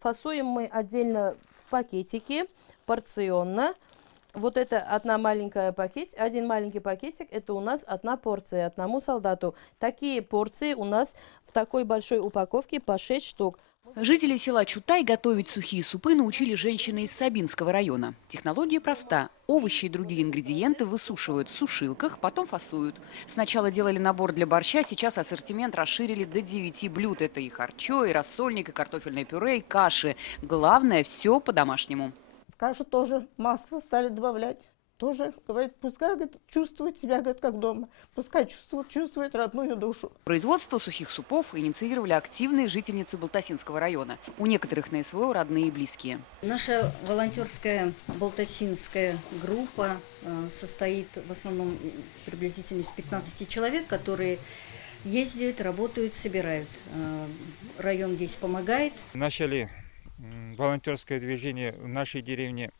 Фасуем мы отдельно в пакетики, порционно. Вот это один маленький пакетик, это у нас одна порция одному солдату. Такие порции у нас в такой большой упаковке по 6 штук. Жители села Чутай готовить сухие супы научили женщины из Сабинского района. Технология проста. Овощи и другие ингредиенты высушивают в сушилках, потом фасуют. Сначала делали набор для борща, сейчас ассортимент расширили до 9 блюд. Это и харчо, и рассольник, и картофельное пюре, и каши. Главное, все по-домашнему. В кашу тоже масло стали добавлять. Тоже, говорит, пускай, говорит, чувствует себя, говорит, как дома. Пускай чувствует родную душу. Производство сухих супов инициировали активные жительницы Балтасинского района. У некоторых на СВО родные и близкие. Наша волонтерская балтасинская группа состоит в основном приблизительно из 15 человек, которые ездят, работают, собирают. Район весь помогает. Начали волонтерское движение в нашей деревне.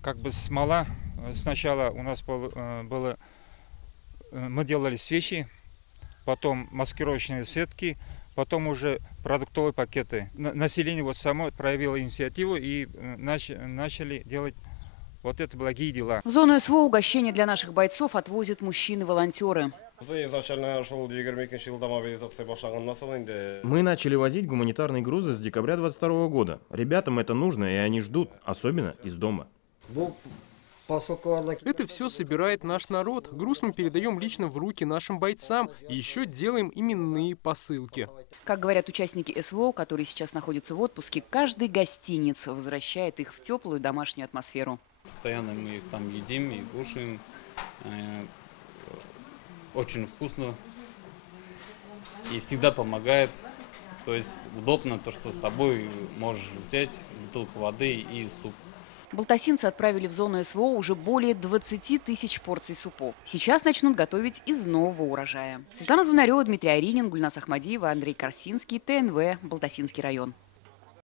Как бы смола. Сначала у нас мы делали свечи, потом маскировочные сетки, потом уже продуктовые пакеты. Население вот само проявило инициативу и начали делать вот это благие дела. В зону СВО угощения для наших бойцов отвозят мужчины-волонтеры. Мы начали возить гуманитарные грузы с декабря 22 года. Ребятам это нужно, и они ждут, особенно из дома. Это все собирает наш народ. Груз мы передаем лично в руки нашим бойцам. И еще делаем именные посылки. Как говорят участники СВО, которые сейчас находятся в отпуске, каждый гостиниц возвращает их в теплую домашнюю атмосферу. Постоянно мы их там едим и кушаем. Очень вкусно. И всегда помогает. То есть удобно то, что с собой можешь взять бутылку воды и суп. Балтасинцы отправили в зону СВО уже более 20 тысяч порций супов. Сейчас начнут готовить из нового урожая. Светлана Звонарева, Дмитрий Аринин, Гульнас Ахмадиева, Андрей Корсинский, ТНВ, Балтасинский район.